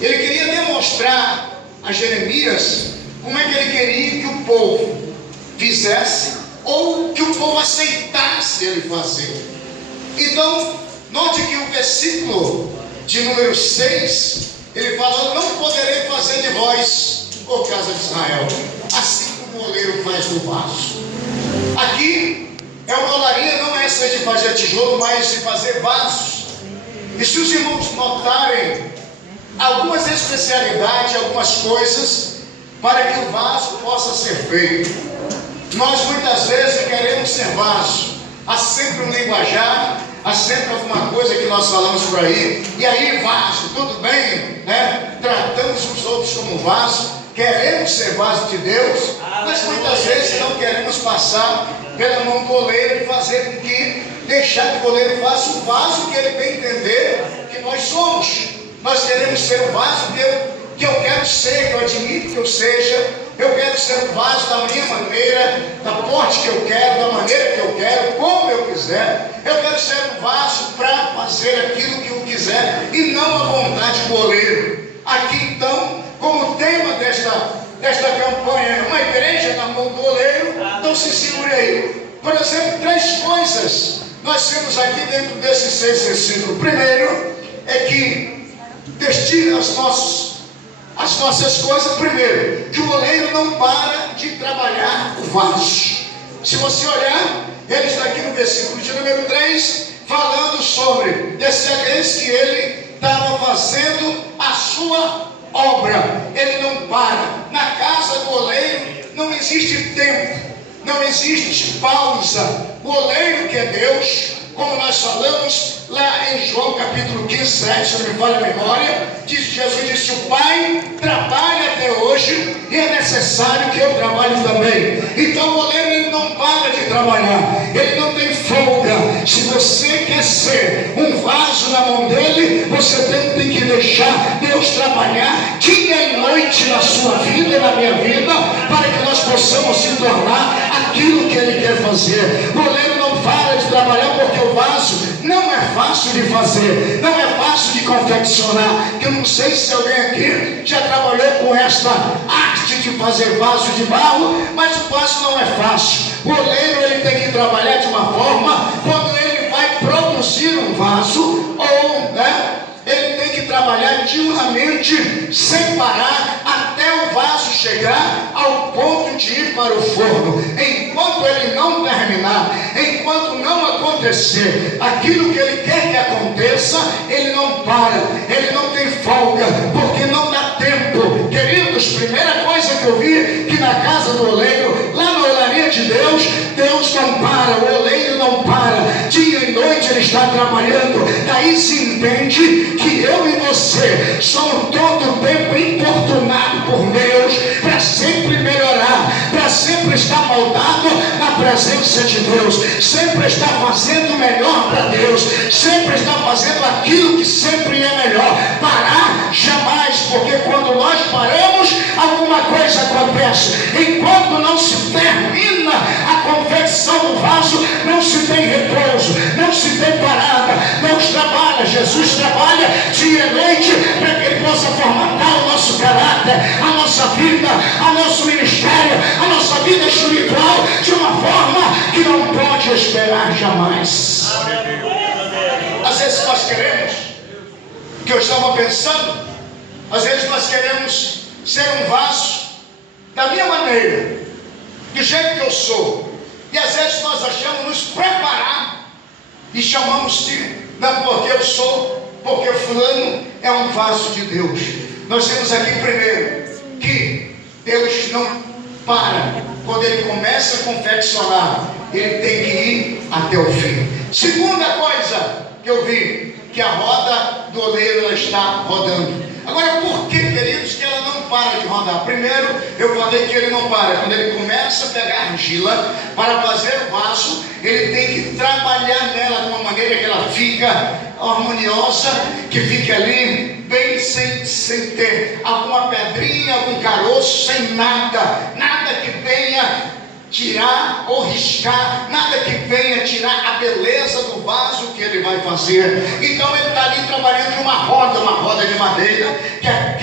Ele queria demonstrar a Jeremias como é que ele queria que o povo fizesse, ou que o povo aceitasse ele fazer. Então, note que o versículo de número 6, ele fala: não poderei fazer de vós, ó casa de Israel, assim como o oleiro faz do vaso. Aqui é uma olaria, não é essa de fazer tijolo, mas de fazer vasos. E se os irmãos notarem algumas especialidades, algumas coisas para que o vaso possa ser feito, nós muitas vezes queremos ser vaso. Há sempre um linguajar, há sempre alguma coisa que nós falamos por aí, e aí vaso, tudo bem, né? Tratamos os outros como vaso, queremos ser vaso de Deus, mas muitas vezes não queremos passar pela mão do oleiro e fazer com que, deixar que o oleiro faça o vaso que ele bem entender que nós somos. Nós queremos ser o vaso que eu quero ser, que eu admito que eu seja. Eu quero ser um vaso da minha maneira, da porte que eu quero, da maneira que eu quero, como eu quiser. Eu quero ser um vaso para fazer aquilo que eu quiser e não a vontade do oleiro. Aqui então, como tema desta campanha, uma igreja na mão do oleiro, então se segure aí. Por exemplo, 3 coisas nós temos aqui dentro desses 6 versículos. Primeiro é que destina as nossas coisas. Primeiro, que o oleiro não para de trabalhar o vaso. Se você olhar, ele está aqui no versículo de número 3, falando sobre esse que ele estava fazendo a sua obra. Ele não para. Na casa do oleiro não existe tempo, não existe pausa. O oleiro, que é Deus, como nós falamos lá em João capítulo 15, 7, se não me falha a memória, Jesus disse: o Pai trabalha até hoje e é necessário que eu trabalhe também. Então o oleiro, ele não para de trabalhar, ele não tem folga. Se você quer ser um vaso na mão dele, você tem que deixar Deus trabalhar dia e noite na sua vida e na minha vida, para que nós possamos se tornar aquilo que ele quer fazer. O oleiro não para de trabalhar, porque o vaso não é fácil de fazer, não é fácil de confeccionar. Eu não sei se alguém aqui já trabalhou com esta arte de fazer vaso de barro, mas o vaso não é fácil. O oleiro, ele tem que trabalhar de uma forma, quando ele vai produzir um vaso, ou ele tem que trabalhar diurnamente, sem parar, até o vaso chegar ao ponto de ir para o forno. Enquanto ele não terminar, enquanto não acontecer aquilo que ele quer que aconteça, ele não para, ele não tem folga, porque não dá tempo. Queridos, primeira coisa que eu vi, que na casa do oleiro, lá na olaria de Deus, Deus não para, o oleiro não para, dia e noite ele está trabalhando. Daí se entende que eu e você somos todo o tempo importunados por Deus, para sempre melhorar, para sempre estar moldado na presença de Deus, sempre estar fazendo o melhor para Deus, sempre estar fazendo aquilo que sempre é melhor. Parar jamais, porque quando nós paramos, alguma coisa acontece. Enquanto não se termina a confecção do vaso, não se tem repouso, não se tem parada. Deus trabalha, Jesus trabalha dia e noite, para que ele possa formatar o nosso caráter, a nossa vida, o nosso ministério, a nossa vida espiritual, de uma forma que não pode esperar jamais. Às vezes nós queremos, que eu estava pensando, às vezes nós queremos ser um vaso da minha maneira, do jeito que eu sou, e às vezes nós achamos nos preparar e chamamos de, não, porque eu sou, porque fulano é um vaso de Deus. Nós temos aqui primeiro que Deus não para. Quando ele começa a confeccionar, ele tem que ir até o fim. Segunda coisa que eu vi, que a roda do oleiro, ela está rodando. Agora, por que, queridos, que ela não para de rodar? Primeiro, eu falei que ele não para. Quando ele começa a pegar argila para fazer o vaso, ele tem que trabalhar nela de uma maneira que ela fica harmoniosa, que fique ali bem sem ter alguma pedrinha, algum caroço, sem nada que venha tirar ou riscar, nada que venha tirar a beleza do vaso que ele vai fazer. Então ele está ali trabalhando em uma roda de madeira, que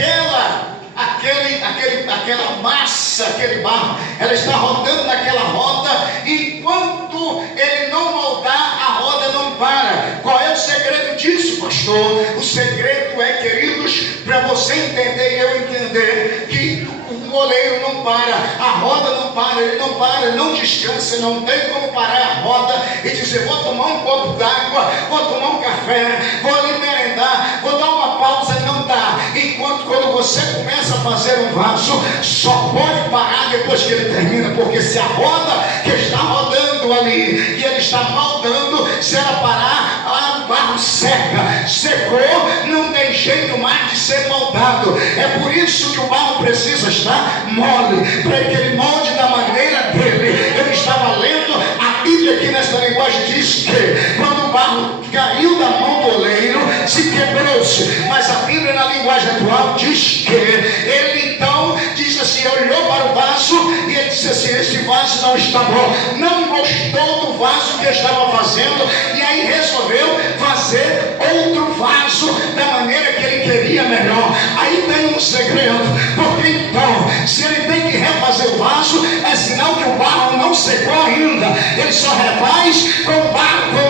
aquela massa, aquele barro, ela está rodando naquela roda, e enquanto ele não moldar, a roda não para. Qual é o segredo disso, pastor? O segredo é, queridos, para você entender e eu entender, que o oleiro não para, a roda não para, ele não descansa, não tem como parar a roda e dizer: vou tomar um copo d'água, vou tomar um café, vou ali merendar, vou dar uma pausa. Não dá. Enquanto quando você começa a fazer um vaso, só pode parar depois que ele termina, porque se a roda que está rodando ali e ele está moldando, se ela parar, o barro seca, secou, não tem jeito mais de ser moldado. É por isso que o barro precisa estar mole, para que ele molde da maneira dele. Eu estava lendo a Bíblia aqui nesta linguagem, diz que quando o barro caiu da mão do oleiro, se quebrou-se, mas a Bíblia na linguagem atual diz que ele então diz assim, olhou para o vaso e ele disse assim: esse vaso não está bom, não gostou do vaso que eu estava fazendo, e aí resolveu fazer outro vaso da maneira que ele queria melhor. Aí tem um segredo, porque então, se ele tem que refazer o vaso, é sinal que o barro não secou ainda. Ele só refaz com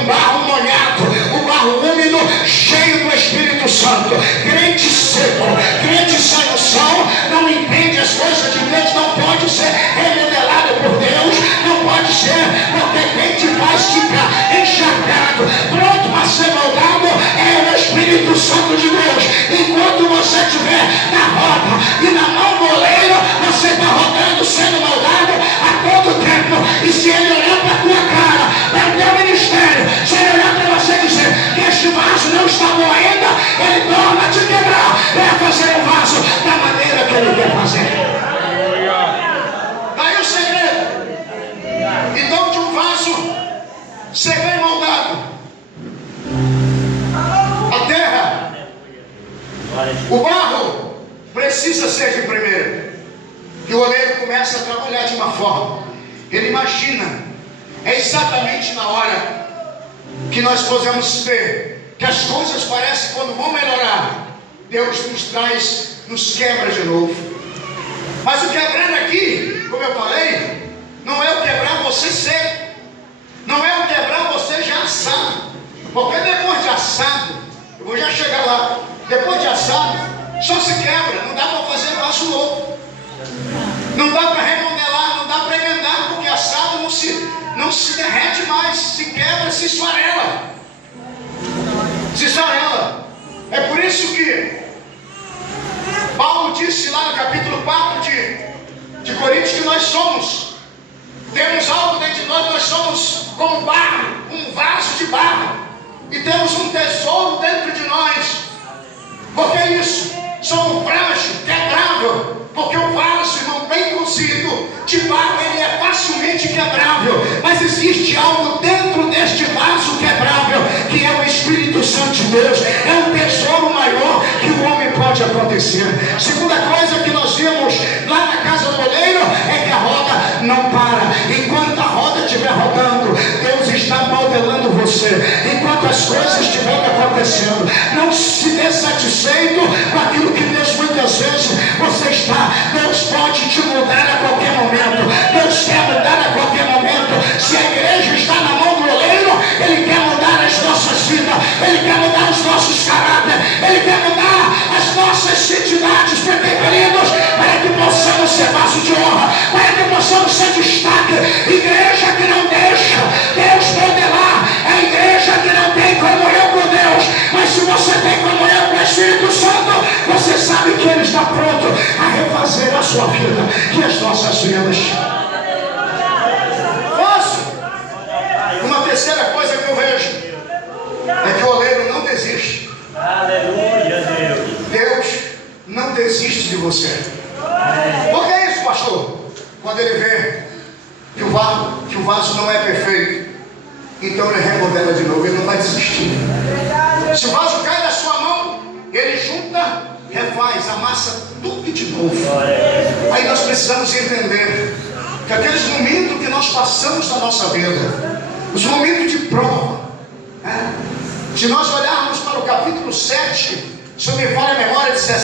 barro molhado, o barro úmido, cheio do Espírito Santo. Crente seco, crente sai do sol, não entende as coisas de Deus, não pode ser revelado por Deus, não pode ser, porque quem te faz ficar encharcado, pronto para ser moldado, é o Espírito Santo de Deus. Enquanto você estiver na roda e na mão do oleiro, você está rodando, sendo moldado a todo tempo. E se ele olhar para a tua cara, para o teu ministério, se ele olhar para você e dizer que este vaso não está bom ainda, ele torna a te quebrar, é fazer o vaso da maneira que ele quer fazer. Daí o segredo. Então, de um vaso ser bem moldado, a terra, o barro precisa ser de primeiro. E o oleiro começa a trabalhar de uma forma, ele imagina, é exatamente na hora que nós podemos ver que as coisas parecem, quando vão melhorar, Deus nos traz, nos quebra de novo. Mas o quebrar aqui, como eu falei, não é o quebrar você seco, não é o quebrar você já assado, porque depois de assado, eu vou já chegar lá, depois de assado, só se quebra, não dá para fazer vaso novo, não dá para remodelar, não dá para emendar, porque assado não se derrete mais, se quebra, se esfarela. É por isso que Paulo disse lá no capítulo 4 de Coríntios que nós temos algo dentro de nós somos como barro, um vaso de barro, e temos um tesouro dentro de nós. Por que isso? Somos frágil, quebrável, porque o vaso, irmão, bem cozido de barro, ele é facilmente quebrável, mas existe algo dentro deste vaso quebrável, que é o Espírito Santo de Deus. É um tesouro maior que o homem pode acontecer. Segunda coisa que nós vimos lá na casa do oleiro é que a roda não para. Enquanto a roda estiver rodando, Deus está modelando você. Enquanto as coisas estiverem acontecendo, não se dê satisfeito com aquilo que Deus muitas vezes você está. Deus pode te mudar a qualquer momento. Deus quer mudar a qualquer momento. Se a igreja está na mão do oleiro, Ele quer mudar as nossas vidas, Ele quer mudar os nossos caráteres, Ele quer mudar as nossas identidades, queridos, para que possamos ser vaso de honra, para que possamos ser destaque. Igreja que não deixa Deus modelar, é a igreja que não tem comunhão com Deus. Mas se você tem comunhão com o Espírito Santo, você sabe que Ele está pronto a refazer a sua vida e as nossas vidas. Uma terceira coisa que eu vejo é que o oleiro não desiste. Aleluia, Deus. Deus não desiste de você. Por que isso, pastor? Quando Ele vê que o vaso não é perfeito, então Ele remodela de novo, Ele não vai desistir. Se o vaso cai da sua mão, Ele junta, refaz, amassa tudo de novo. Aí nós precisamos entender que aqueles momentos que nós passamos na nossa vida, os momentos de prova, se nós olharmos para o capítulo 7, se eu me falo a